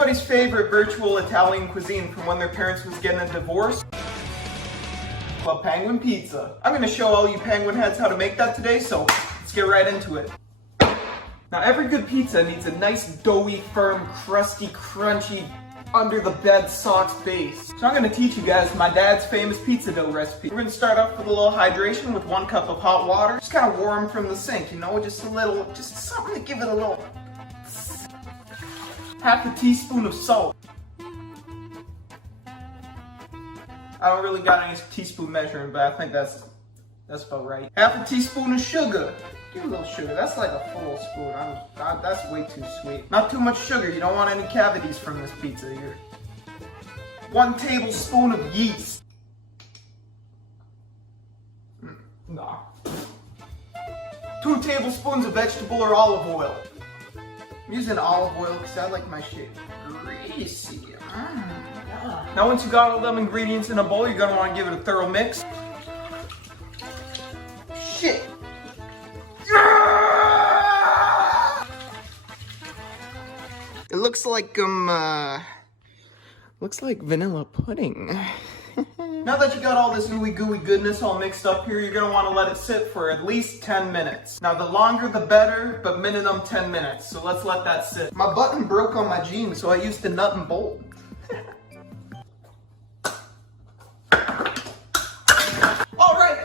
Everybody's favorite virtual Italian cuisine from when their parents was getting a divorce. Clubpenguin pizza. I'm gonna show all you penguin heads how to make that today, so let's get right into it. Now every good pizza needs a nice doughy, firm, crusty, crunchy, under the bed soft base. So I'm gonna teach you guys my dad's famous pizza dough recipe. We're gonna start off with a little hydration with 1 cup of hot water. Just kind of warm from the sink, you know, just a little, just something to give it a little. Half a teaspoon of salt. I don't really got any teaspoon measuring, but I think that's about right. Half a teaspoon of sugar. Give a little sugar. That's like a full spoon. That's way too sweet. Not too much sugar. You don't want any cavities from this pizza here. 1 tablespoon of yeast. Nah. 2 tablespoons of vegetable or olive oil. I'm using olive oil because I like my shit greasy. Now once you got all them ingredients in a bowl, you're going to want to give it a thorough mix. Shit. It looks like vanilla pudding. Now that you got all this ooey gooey goodness all mixed up here, you're gonna want to let it sit for at least 10 minutes. Now the longer the better, but minimum 10 minutes. So let's let that sit. My button broke on my jeans, so I used the nut and bolt.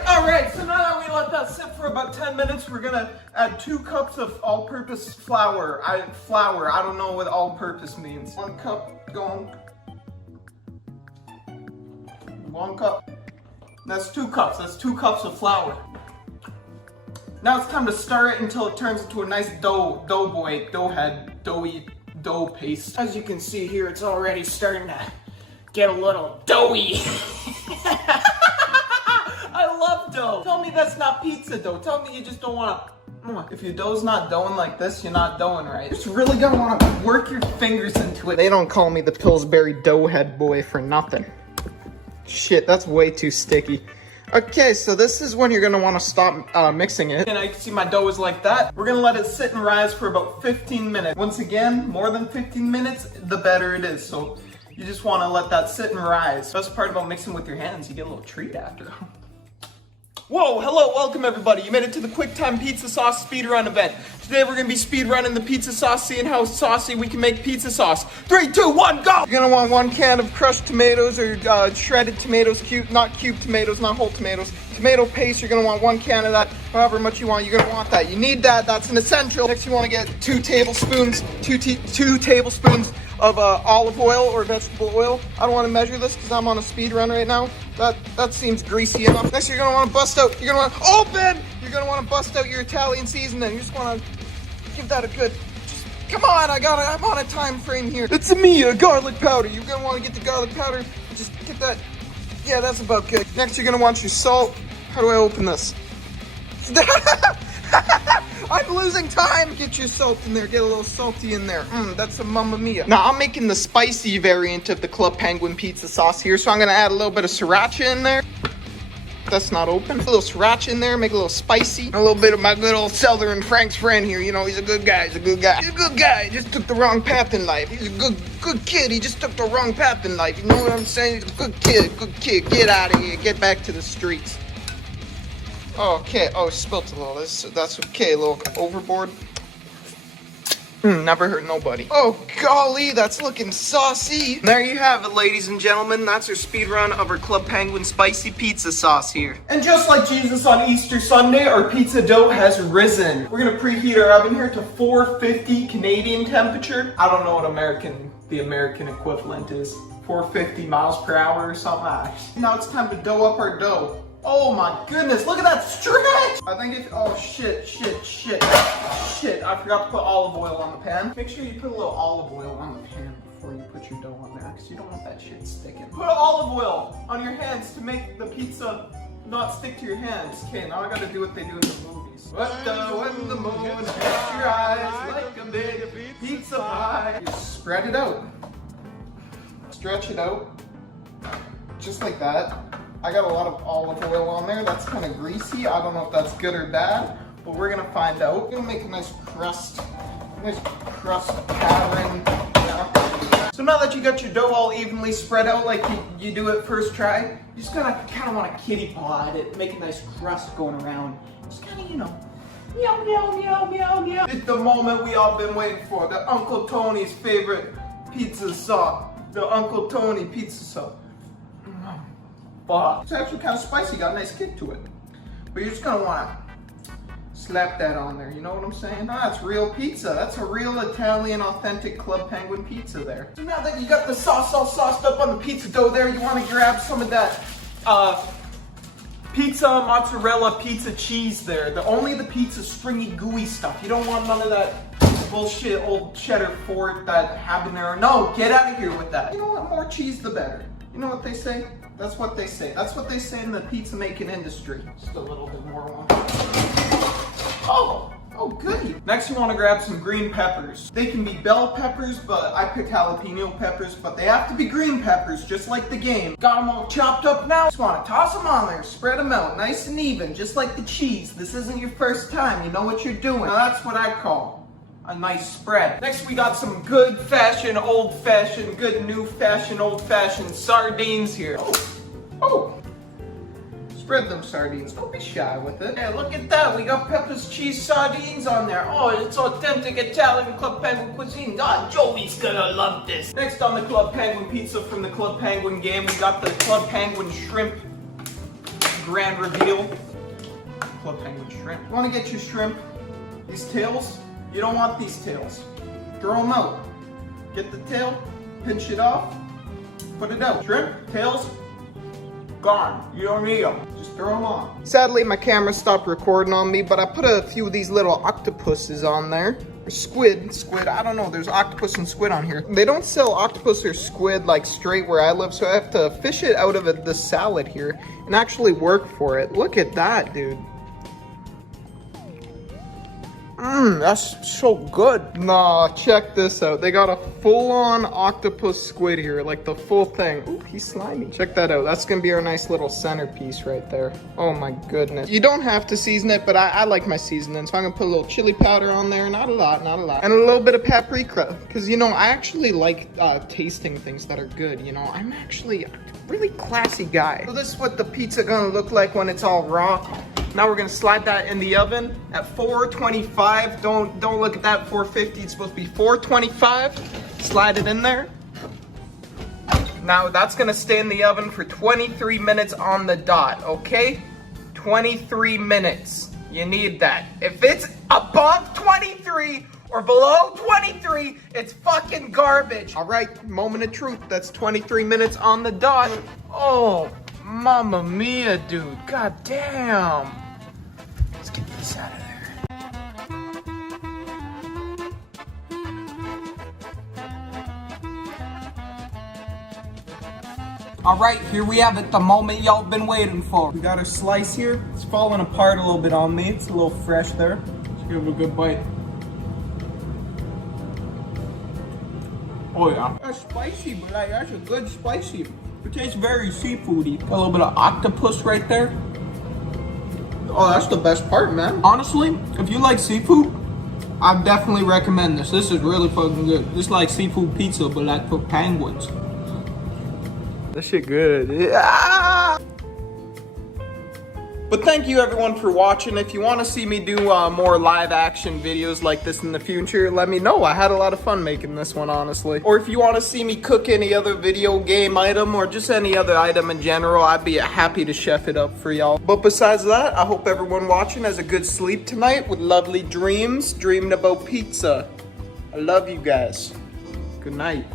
Alright, so now that we let that sit for about 10 minutes, we're gonna add 2 cups of all-purpose flour. I don't know what all-purpose means. 1 cup going. 1 cup. That's 2 cups. That's 2 cups of flour. Now it's time to stir it until it turns into a nice doughy dough paste. As you can see here, it's already starting to get a little doughy. I love dough. Tell me that's not pizza dough. Tell me you just don't want to. If your dough's not doughing like this, you're not doughing right. You're just really gonna want to work your fingers into it. They don't call me the Pillsbury dough head boy for nothing. Shit, that's way too sticky. Okay, so this is when you're gonna want to stop mixing it. And I can see my dough is like that. We're gonna let it sit and rise for about 15 minutes. Once again, more than 15 minutes, the better it is. So you just want to let that sit and rise. The best part about mixing with your hands, you get a little treat after. Whoa, hello, welcome everybody. You made it to the QuickTime Pizza Sauce Speedrun event. Today we're gonna be speedrunning the pizza sauce, seeing how saucy we can make pizza sauce. 3, 2, 1, go! You're gonna want 1 can of crushed tomatoes or shredded tomatoes, not cubed tomatoes, not whole tomatoes. Tomato paste, you're gonna want 1 can of that, however much you want, you're gonna want that. You need that, that's an essential. Next you wanna get 2 tablespoons of olive oil or vegetable oil. I don't want to measure this because I'm on a speed run right now. That seems greasy enough. Next, you're gonna want to bust out. You're gonna want to open. You're gonna want to bust out your Italian seasoning. You just want to give that a good. Come on, I'm on a time frame here. It's me, garlic powder. You're gonna want to get the garlic powder. Just get that. Yeah, that's about good. Next, you're gonna want your salt. How do I open this? I'm losing time. Get your salt in there. Get a little salty in there. That's a mamma mia. Now, I'm making the spicy variant of the Clubpenguin pizza sauce here, so I'm going to add a little bit of sriracha in there. That's not open. A little sriracha in there, make it a little spicy. A little bit of my good old Southern Frank's friend here. You know, he's a good guy. He's a good guy. He's a good guy. He just took the wrong path in life. He's a good kid. He just took the wrong path in life. You know what I'm saying? He's a good kid. Good kid. Get out of here. Get back to the streets. Okay, spilt a little. That's okay, a little overboard. Never hurt nobody. Oh, golly, that's looking saucy. There you have it, ladies and gentlemen. That's our speed run of our Clubpenguin spicy pizza sauce here. And just like Jesus on Easter Sunday, our pizza dough has risen. We're gonna preheat our oven here to 450 Canadian temperature. I don't know what the American equivalent is. 450 miles per hour or something. Now it's time to dough up our dough. Oh my goodness, look at that stretch! I think oh shit. I forgot to put olive oil on the pan. Make sure you put a little olive oil on the pan before you put your dough on there, because you don't want that shit sticking. Put olive oil on your hands to make the pizza not stick to your hands. Okay, now I gotta do what they do in the movies. When the moon hits your eyes like a big pizza pie. You spread it out. Stretch it out. Just like that. I got a lot of olive oil on there. That's kind of greasy. I don't know if that's good or bad, but we're gonna find out. We're gonna make a nice crust pattern. now that you got your dough all evenly spread out like you do it first try, you just kind of want to kitty paw at it, make a nice crust going around. Just kind of, you know, meow, meow, meow, meow, meow. It's the moment we all been waiting for, the Uncle Tony's favorite pizza sauce. The Uncle Tony pizza sauce. Fuck. It's actually kind of spicy, got a nice kick to it. But you're just gonna wanna slap that on there, you know what I'm saying? Ah, that's real pizza. That's a real Italian, authentic Club Penguin pizza there. So now that you got the sauce all sauced up on the pizza dough there, you wanna grab some of that pizza mozzarella pizza cheese there. Only the pizza stringy gooey stuff. You don't want none of that bullshit old cheddar fort, that habanero. No, get out of here with that. You know what? More cheese the better. You know what they say? That's what they say. That's what they say in the pizza making industry. Just a little bit more one. Oh, goody. Next you want to grab some green peppers. They can be bell peppers, but I picked jalapeno peppers, but they have to be green peppers, just like the game. Got them all chopped up now. Just want to toss them on there, spread them out nice and even, just like the cheese. This isn't your first time. You know what you're doing. Now that's what I call a nice spread. Next we got some good fashioned, old fashioned, good new fashioned, old fashioned sardines here. Oh. Spread them sardines. Don't be shy with it. Hey, look at that. We got Peppa's cheese sardines on there. Oh, it's authentic Italian Club Penguin cuisine. God, Joey's gonna love this. Next on the Club Penguin pizza from the Club Penguin game, we got the Club Penguin shrimp grand reveal. Club Penguin shrimp. You wanna get your shrimp? These tails? You don't want these tails. Throw them out. Get the tail, pinch it off, put it out. Shrimp, tails, gone. You don't need them. Just throw them on. Sadly, my camera stopped recording on me, but I put a few of these little octopuses on there. Or squid, I don't know. There's octopus and squid on here. They don't sell octopus or squid like straight where I live, so I have to fish it out of the salad here and actually work for it. Look at that, dude. That's so good. Nah, check this out. They got a full-on octopus squid here, like the full thing. Ooh, he's slimy. Check that out. That's gonna be our nice little centerpiece right there. Oh my goodness. You don't have to season it, but I like my seasoning, so I'm gonna put a little chili powder on there. Not a lot. And a little bit of paprika, because, you know, I actually like tasting things that are good, you know. I'm actually a really classy guy. So this is what the pizza gonna look like when it's all raw. Now we're gonna slide that in the oven at 425. Don't look at that 450. It's supposed to be 425. Slide it in there. Now that's gonna stay in the oven for 23 minutes on the dot, okay? 23 minutes. You need that. If it's above 23 or below 23, it's fucking garbage. All right, moment of truth. That's 23 minutes on the dot. Oh, mamma mia, dude. God damn. Let's get this out of there. All right, here we have it, the moment y'all been waiting for. We got our slice here. It's falling apart a little bit on me. It's a little fresh there. Let's give it a good bite. Oh yeah. That's spicy, but like, that's a good spicy. It tastes very seafoody. Got a little bit of octopus right there. Oh, that's the best part, man. Honestly, if you like seafood, I definitely recommend this. This is really fucking good. This is like seafood pizza, but like for penguins. That shit good. Yeah. But thank you everyone for watching. If you want to see me do more live action videos like this in the future, let me know. I had a lot of fun making this one, honestly. Or if you want to see me cook any other video game item or just any other item in general, I'd be happy to chef it up for y'all. But besides that, I hope everyone watching has a good sleep tonight with lovely dreams, dreaming about pizza. I love you guys. Good night.